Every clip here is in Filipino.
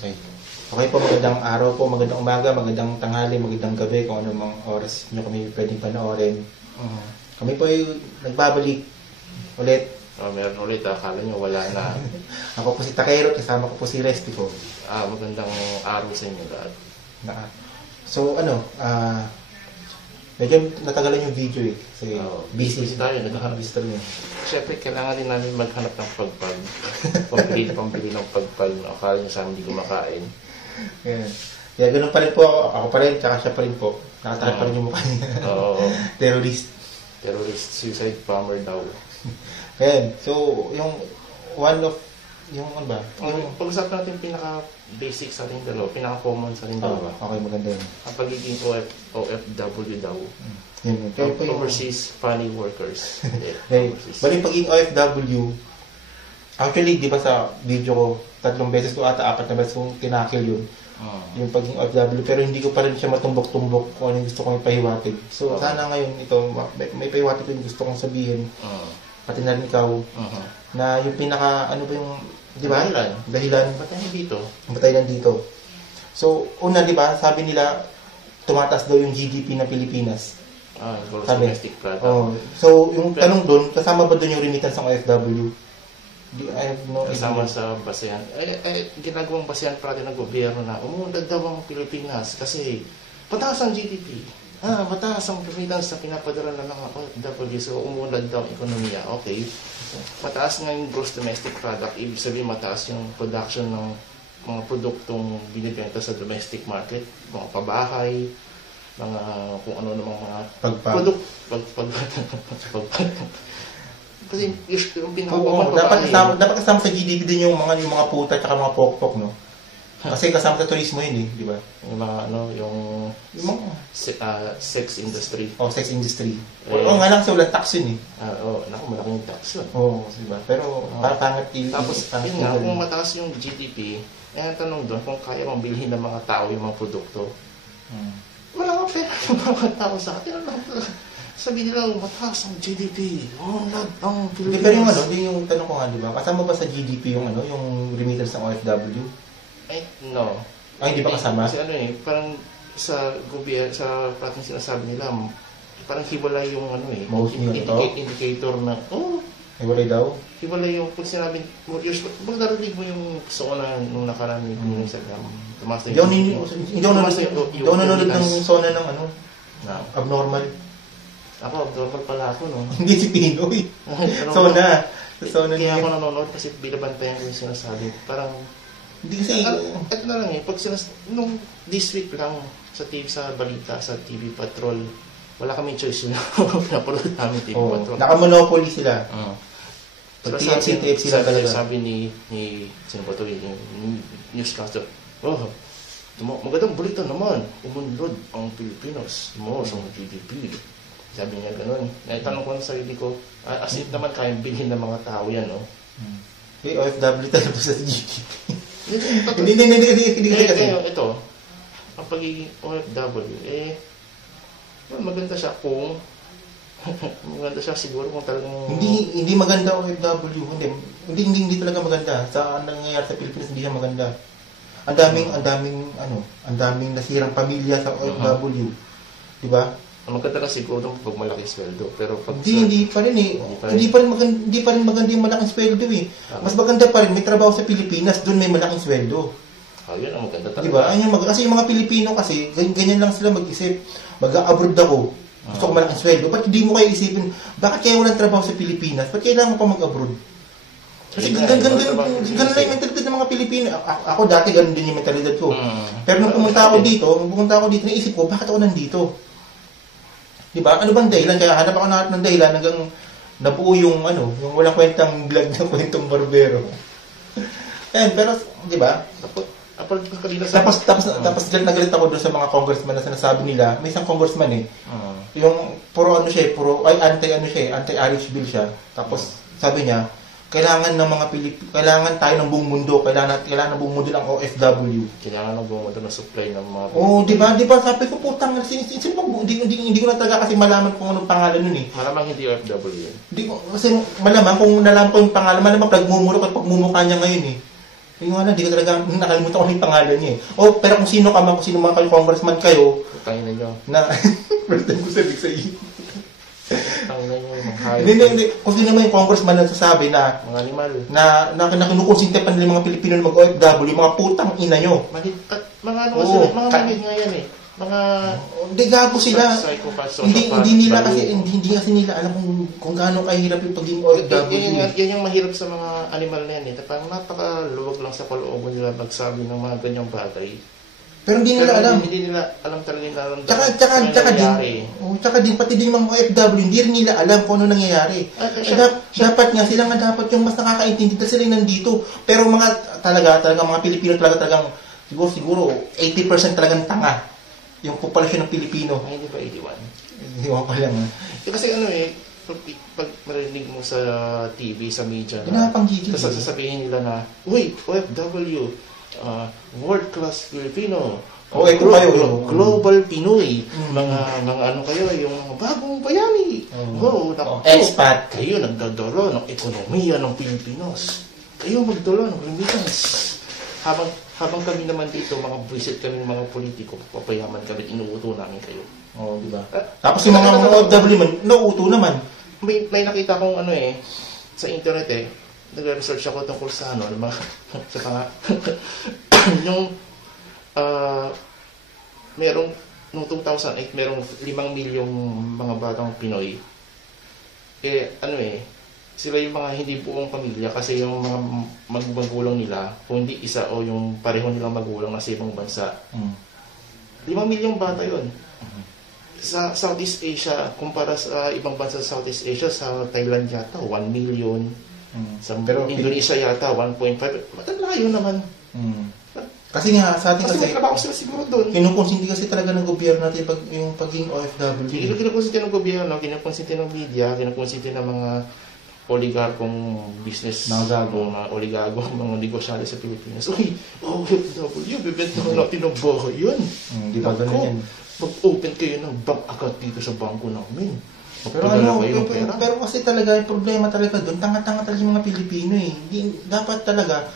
Okay. Okay po, magandang araw po, magandang umaga, magandang tanghali, magandang gabi, kung ano mang oras nyo kami pwedeng panoorin. Kami po ay nagbabalik ulit. Meron ulit, akala nyo wala na. Ako po si Takero, kasama ko po si Resty po. Magandang araw sa inyo lahat. So medyo natagalan yung video eh. Kasi busy tayo, nagkakabis kami. Siyempre, kailangan din namin maghanap ng pagpag. Pambili ng pagpag. Akala nyo sa amin hindi kumakain. Yeah. Kaya ganun pa rin po ako pa rin, tsaka siya pa rin po. Nakatakot pa rin yung mukha niya. Terrorist, suicide bomber daw. Ayan. So, yung ano ba? Pag-usapan natin pinaka-basic sa ating dalawa, pinaka-common sa ating dalawa. Okay, maganda yun. Ang pagiging OFW daw. Yun. Overseas funny workers. Bali pagiging OFW, actually, di ba sa video ko, 3 beses ko ata, 4 na beses kong tinakil yun. Yung pagiging OFW, pero hindi ko pa rin siya matumbok-tumbok kung ano yung gusto kong ipahiwatig. So, sana ngayon ito, may pahiwatig ko yung gusto kong sabihin. Pati na rin ikaw, na yung pinaka, ano ba yung, di ba? Dahilan. Ba't tayo dito? So, una, di ba, sabi nila, tumataas daw yung GDP ng Pilipinas. Sabi. Domestic product. So, yung tanong doon, kasama ba doon yung remittance ng OFW? I have no idea. Kasama sa basehan. Ginagawang basehan para din ng gobyerno na umunlad daw ang Pilipinas kasi mataas ang GDP. Mataas ang remittance na pinapadala ng mga OFW. So, umunlad daw ang ekonomiya. Okay. Mataas nga yung gross domestic product. Ibig sabihin, mataas yung production ng mga produktong binibenta sa domestic market. Mga pabahay, mga kung ano namang mga product. Kasi yung dapat kasama sa GDP din yung mga puta at mga pokpok, no? Kasi kasama sa turismo yun, di ba? Yung mga yung mga sex industry. Sex industry. Nga lang sa walang tax yun eh. Malaking tax yun. Di ba? Pero pangat tapos, yun nga, kung mataas yung GDP, ang tanong doon, kung kaya mong bilhin ng mga tao yung mga produkto, wala nga pera yung mga tao sa atin. Sabi nila, mataas ang GDP. Ang Pilipinas. Pero yung tanong ko nga, di ba? Kasama ba sa GDP yung yung remittance ng OFW? No. Hindi ba kasama? Kasi parang sa gobyerno, sa prating sinasabi nila, parang hiwalay yung indicator na, hiwalay daw? Hiwalay yung, pag sinabi, pag narinig mo yung SONA nung nakaraan yung Instagram, hindi ako nanonood ng SONA ng abnormal. Ako, abnormal pala ako, no? Hindi si Pinoy. SONA. Kaya ako nanonood kasi binabantayan ko yung sinasabi. Parang, hindi kasi, ito na lang pag nung this week lang, sa TV, sa balita, sa TV Patrol, wala kami choice yun. Napanood namin TV Patrol. Naka-monopoly sila. Pag TFC lang talaga. Sabi ni sino ba ito, yung newscaster, magandang balita naman, umunlad ang Pilipinas mo sa GDP. Sabi niya gano'n. Tanong ko sa sarili ko, as if naman kayang bilhin ng mga tao yan, no? OFW talaga sa GDP. Hindi kasi. Ito, ang pagiging OFW, maganda siya kung maganda siya siguro kung talagang hindi maganda OFW. Hindi talaga maganda. Sa nangyayari sa Pilipinas, hindi siya maganda. Ang daming nasirang pamilya sa OFW. Di ba? Maganda na siguro pag malaki sweldo, pero pag hindi pa rin maganda yung malaking sweldo eh. Mas maganda pa rin may trabaho sa Pilipinas, doon may malaking sweldo. Yun ang maganda talaga. Diba? Kasi yung mga Pilipino kasi ganyan lang sila mag-isip. Mag-abroad ako. Gusto ko malaking sweldo. Ba't hindi mo kayo isipin, bakit kaya walang trabaho sa Pilipinas? Ba't kailangan ko mag-abroad? Kasi ganun lang yung mentalidad ng mga Pilipino. Ako dati ganun din yung mentalidad ko. Pero nung pumunta ako dito, naisip ko, bakit ako nandito? Diba? Ano bang dahilan? Kaya hanap ako ng dahilan hanggang nabuo yung walang kwentang vlog na kwentong barbero. Pero, diba? Tapos galit ako doon sa mga congressman na sinasabi nila. May isang congressman yung anti-Irish bill siya. Tapos sabi niya, kailangan tayo ng buong mundo, kailangan ng buong mundo ng OFW. Kailangan ng buong mundo na supply ng mga di ba sabi ko putang hindi ko na talaga kasi malaman kung anong pangalan nun eh. Malamang hindi OFW yun. Kasi malamang kung nalaman ko yung pangalan, malamang pagmumura niya ngayon eh. Yung ano, hindi ko talaga, nakalimutan ko yung pangalan niya eh. Oh, pero kung sino ka man, kung sino mga kayo, congressman kayo, Tayo na nyo. na, first time ko sabi sa iyo. Tayo na nyo, mga hayop. Hindi. Kung sino man yung congressman na sasabi na, Mga animal. na kinukonsinti pa nila yung mga Pilipino na mag-OFW, yung mga putang ina nyo. Mga ano Oo, kasi, mga mali nga yan eh. Mga Hindi gago sila. psychopaths, Hindi nila baliw. kasi hindi kasi nila alam kung gaano kahirap yung pagiging OFW. Yan yung mahirap sa mga animal na yan eh. Parang napakaluwag lang sa kalooban nila magsabi ng mga ganyang bagay. Pero hindi nila alam. Hindi nila alam talaga yung nararamdaman. Tsaka din, pati din yung mga OFW, hindi rin nila alam kung ano nangyayari. Dapat nga, sila nga dapat yung mas nakakaintindi dahil sila nandito. Pero mga mga Pilipino talagang, siguro 80% talagang tanga. Yung populasyon ng Pilipino. Ay, hindi ba 81? Iwan ko lang. Kasi ano eh, pag marinig mo sa TV, sa media, Pinapanggigil. tapos sasabihin nila na, uy, OFW, world-class Filipino, ito kayo. Global Pinoy, mga ano kayo, yung mga bagong bayani. Expat. Kayo nagdadala ng ekonomiya ng Pilipinas. Kayo magdala ng remittance. Habang kami naman dito, mga buwisit kami ng mga politiko, papayaman kami, inuuto namin kayo. Oo, di ba? Tapos yung mga OFW man, nauuto naman. May nakita kong ano eh, sa internet eh, nag-research ako tungkol sa ano, sa mga, yung, merong, noong 2008, merong 5 milyong mga batang Pinoy. Sila yung mga hindi buong pamilya kasi yung mga magulang nila, kung hindi isa o yung pareho nilang magulang nasa ibang bansa. 5 milyong bata yun. Sa Southeast Asia, kumpara sa ibang bansa sa Southeast Asia, sa Thailand yata, 1 million. Sa Indonesia yata, 1.5. Matalayo naman. Kasi nga, sa atin kasi kasi, magtrabaho sila siguro doon. kinukonsinti kasi talaga ng gobyerno natin yung pagiging OFW. Kinukonsinti ng gobyerno, kinukonsinti ng media, kinukonsinti ng mga oligarkong business, mga oligarkong mga negosyante sa Pilipinas. Uy, OFW, bibenta ko natin ng bahay yun. Di ba ganun yan? Mag-open kayo ng bank account dito sa bangko namin. Pero kasi talaga, yung problema talaga doon, tanga-tanga talaga yung mga Pilipino eh. Dapat talaga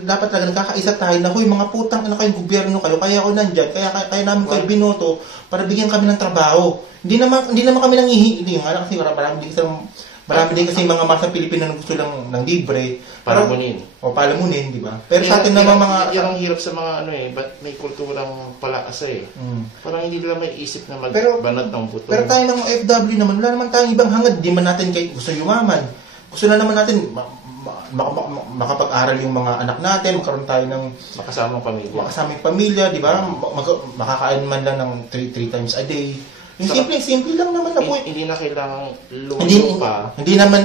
nakakaisa tayo na, huy, mga putang ano kayong gobyerno kayo, kaya ako nandyan, kaya namin kayo binoto para bigyan kami ng trabaho. Hindi naman kami nanghihingi. Kasi marami din kasi mga masang Pilipino na gusto lang ng libre. Palamunin. Palamunin, di ba? Pero sa atin naman mga... Yan ang hirap sa mga ba't may kulturang palaasa eh. Parang hindi nila may isip na magbanat ng buto. Pero tayo ng OFW naman, wala naman tayong ibang hangad. Di man natin gusto yumaman. Gusto na naman natin makapag-aral yung mga anak natin, magkaroon tayo ng makasamang pamilya, di ba? Makakain man lang ng 3 times a day. Yung simple lang naman na po. Hindi na kailangan lumayo pa. Hindi namin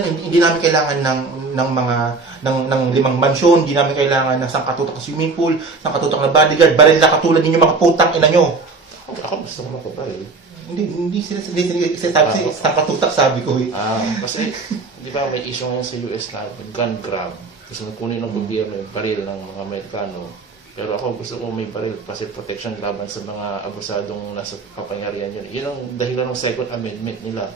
kailangan ng 5 mansyon, hindi namin kailangan ng sangkatutak na swimming pool, sangkatutak na bodyguard, baril na katulad ninyo mga putang ina nyo. Ako gusto ko makabaril. Hindi sila sangkatutak sabi ko eh. Kasi di ba may issue ngayon sa US na gun grab. Gusto kunin ng gobyerno yung baril ng mga Amerikano. Pero ako gusto ko may baril kasi protection laban sa mga abusadong nasa kapangyarihan yun. Yun ang dahilan ng Second Amendment nila.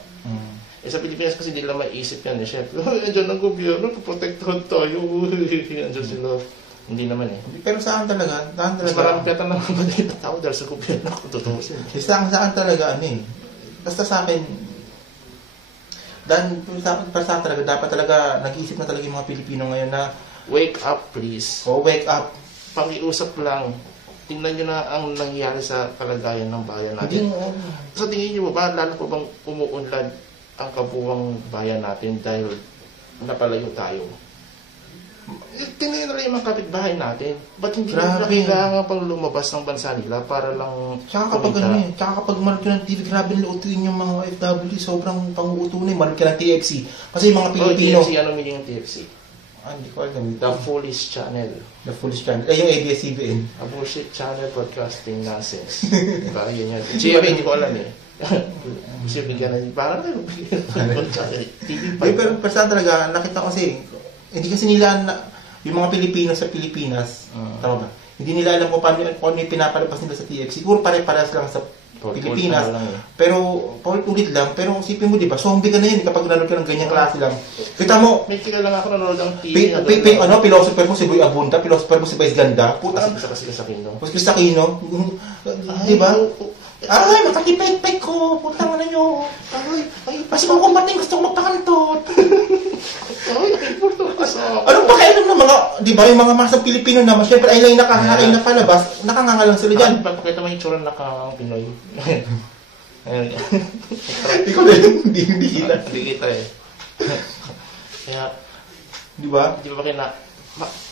Sa Pilipinas kasi hindi nila maisip yan. Siyempre, andyan ang gobyerno, protektahan tayo. Andyan sila. Hindi naman eh. Pero saan talaga? Mas marami piyata na mga tao dahil sa gobyerno kung tutusin. Saan talaga basta sa akin, para sa talaga, dapat talaga, nag-iisip na talaga yung mga Pilipino ngayon na wake up please. Wake up. Pakiusap lang. Tingnan nyo na ang nangyayari sa kalagayan ng bayan natin. Sa tingin nyo ba, lalo pa bang umuunlad ang kabuwang bayan natin dahil napalayo tayo? Tingnan nyo na yung mga kapitbahay natin. Ba't hindi nila kailangan pang lumabas ng bansa nila para lang Tsaka kapag manood ka ng TV, grabe nila utuin yung mga OFW, sobrang panguuto na manood ka ng TFC. Kasi yung mga Pilipino... TFC, ano meaning yung TFC? Hindi ko alam. The Foolish Channel. The Foolish Channel. Yung ABS-CBN. A bullshit channel broadcasting nonsense. Diba? Yun yan. GMA, hindi ko alam eh. Kasi bigyan na parang TV5. Pero saan talaga, nakita ko kasi, hindi kasi nila, yung mga Pilipino sa Pilipinas, tama ba? Hindi nila alam kung ano yung pinapalabas nila sa TFC. Siguro pare-paras lang sa Pilipinas. lang eh. Pero, paulit-ulit lang. Pero isipin mo, di ba, zombie ka na yun kapag nanonood ka ng ganyang klase lang. Kita mo, May tika lang ako nanonood ng TV. philosopher mo si Boy Abunda, philosopher mo si Vice Ganda. Puta, Isa kasi sa akin, no? Puskis Aquino. Di ba? Ay, makatipek-pek ko. Putang na nyo. Ay, kasi kung kumating gusto ko magpakantot. Ay, purto ka Anong pakialam ng mga, di ba, yung mga masang Pilipino naman, syempre ay lang nakakain na palabas, nakanganga lang sila dyan. Papakita mo yung tsura na kang Pinoy. Ayun. Ikaw na yun, hindi kita. Hindi kita eh. Kaya, Di ba? di ba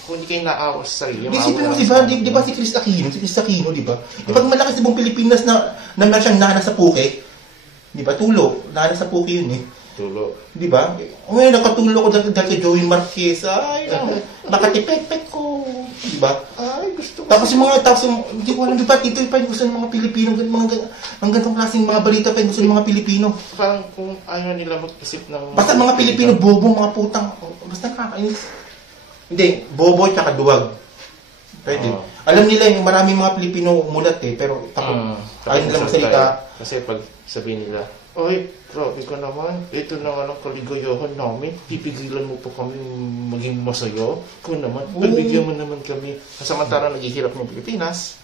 kung hindi kayo naawa sa sarili, Isipin mo si Van, di ba si Chris Aquino, di ba? Pag malakas si buong Pilipinas na siyang nana sa puke, di ba, tulo, nana sa puke yun eh. Tulo. Di ba? Ngayon, nakatulo ko dahil kay Joey Marquez, ay, nakatipek-pek ko. Di ba? Ay, gusto ko. Tapos hindi ko alam, di ba, ito pa yung gusto ng mga Pilipino, ang ganitong klaseng mga balita pa yung gusto ng mga Pilipino. Parang kung ayaw nila mag-isip ng... Basta mga Pilipino, bobo, mga putang, basta nakakainis. Hindi, bobo at saka duwag. Pwede. Alam nila yung maraming mga Pilipino mulat eh, pero ayaw nila magsalita. Kasi pag sabihin nila, oy, grabe ka naman, ito na nga ng kaligayahan namin, pipigilan mo pa kami maging masaya. Kung naman, pagbigyan mo naman kami. Samantarang naghihirap ng Pilipinas,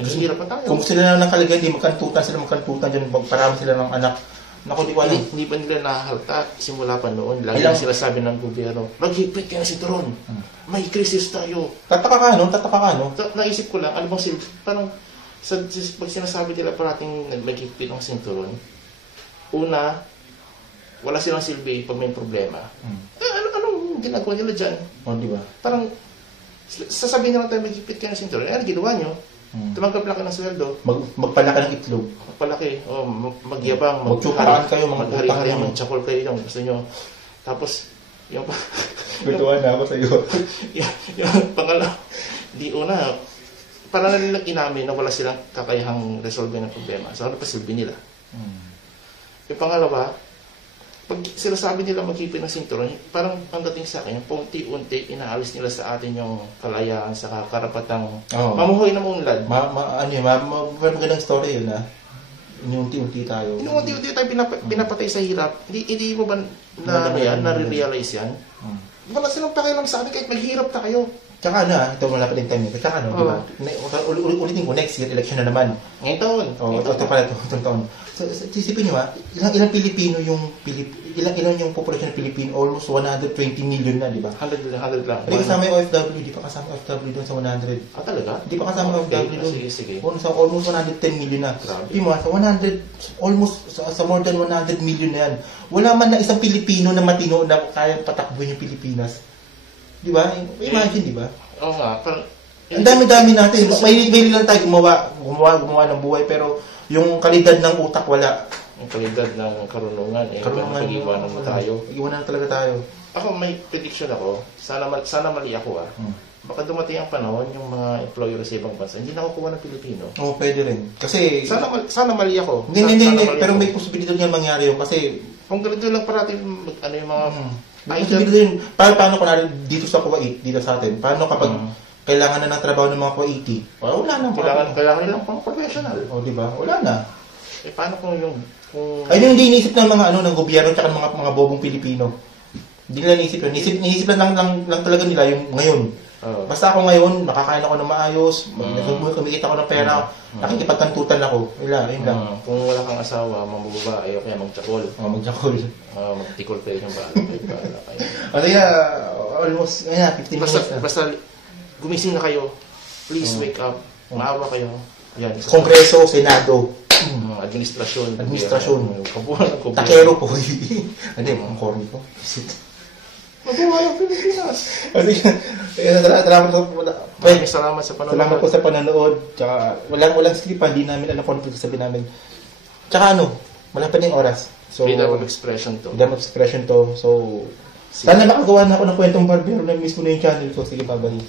naghihirap pa tayo. Kung sila na ng kalagay, hindi magkantutan dyan, parami sila ng anak. Naku, di ko alam. Hindi ba nila nahahalta simula pa noon? Lagi lang sila sabi ng gobyerno, maghigpit ka na si Turon. May krisis tayo. Tataka ka, no? Naisip ko lang, ano bang parang pag sinasabi nila parating maghigpit ng sinturon, una, wala silang silbi pag may problema. Anong ginagawa nila dyan? Di ba? Parang, sasabihin na lang tayo maghigpit ka ng sinturon. Ano ginawa nyo? Tumanggap lang kayo ng sweldo. Magpalaki ng itlog. Magpalaki. Magyabang. Magtsukaraan kayo, mga putang kayo, naman. magtsakol kayo yung gusto nyo. Tapos, yung Bituan na ako sa'yo. yung pangalawa, di una, parang nila inamin na wala silang kakayahang resolve ng problema. So, ano pa silbi nila? Yung pangalawa, pag sila sabi nila maghipin ng sinturon, parang ang dating sa akin, punti-unti inaalis nila sa atin yung kalayaan sa karapatang mamuhay na maunlad. Magandang story yun, ha? Inuunti-unti tayo. Inuunti-unti tayo pinapatay sa hirap. Hindi mo ba na-realize yan? Wala silang pakialam sa atin kahit maghirap tayo. Tsaka ito wala pa din time. Tsaka di ba? Ulitin ko, next year, election na naman. Ngayong taon. Ito pala itong taon. So, isipin nyo ilang Pilipino ilan yung populasyon ng Pilipino? Almost 120 million na, di ba? 100 lang. Hindi kasama yung OFW, di pa kasama OFW doon sa 100. Talaga? Di pa kasama OFW doon. Sige. Almost 110 million na. Di mo, sa 100, almost sa more than 100 million na yan. Wala man na isang Pilipino na matino na kaya patakbuhin yung Pilipinas. Di ba? Imagine, di ba? Oo nga. Ang dami-dami natin. May lang tayo gumawa ng buhay, pero yung kalidad ng utak wala. Yung kalidad ng karunungan, pag-iwanan mo tayo. Pag-iwanan talaga tayo. Ako, may prediction ako. Sana mali ako Baka dumating ang panahon, yung mga employer sa ibang bansa, hindi nakukuha ng Pilipino. Oo, pwede rin. Kasi... Sana mali ako. Hindi. Pero may posibilidad yan mangyari yun. Kasi... Kung ganito lang parating, yung mga... May posibilidad yun. Paano kung dito sa Kuwait, dito sa atin, paano kapag kailangan na ng trabaho ng mga Kuwaiti? Wala na. Kailangan nilang pang professional. Di ba? Wala na. Paano kung yung... Ayun yung hindi iniisip ng mga ng gobyerno at mga bobong Pilipino. Hindi nila iniisip yun. Iniisip lang talaga nila yung ngayon. Basta ako ngayon, nakakain ako ng maayos, kumikita ako ng pera, nakikipagkantutan ako. Yun lang. Kung wala kang asawa, mababae, o kaya magtsakol. Magtsakol. Magtikol kayo ng bahala kayo. Kaya, almost, 15 minutes na. Basta, gumising na kayo. Please wake up. Maawa kayo. Yan. Kongreso, Senado. Administrasyon. Kabuhan ng gobyerno. Takero po. Hindi, ang corny ko. Mabuhay ang Pilipinas. Salamat sa panonood. Salamat po sa panonood. Tsaka, walang script, hindi namin alam kung ano sabihin namin. Tsaka wala pa din oras. So, freedom of expression to. So, sana makagawa na ako ng kwentong barbero na mismo na yung channel ko. Sige, babay.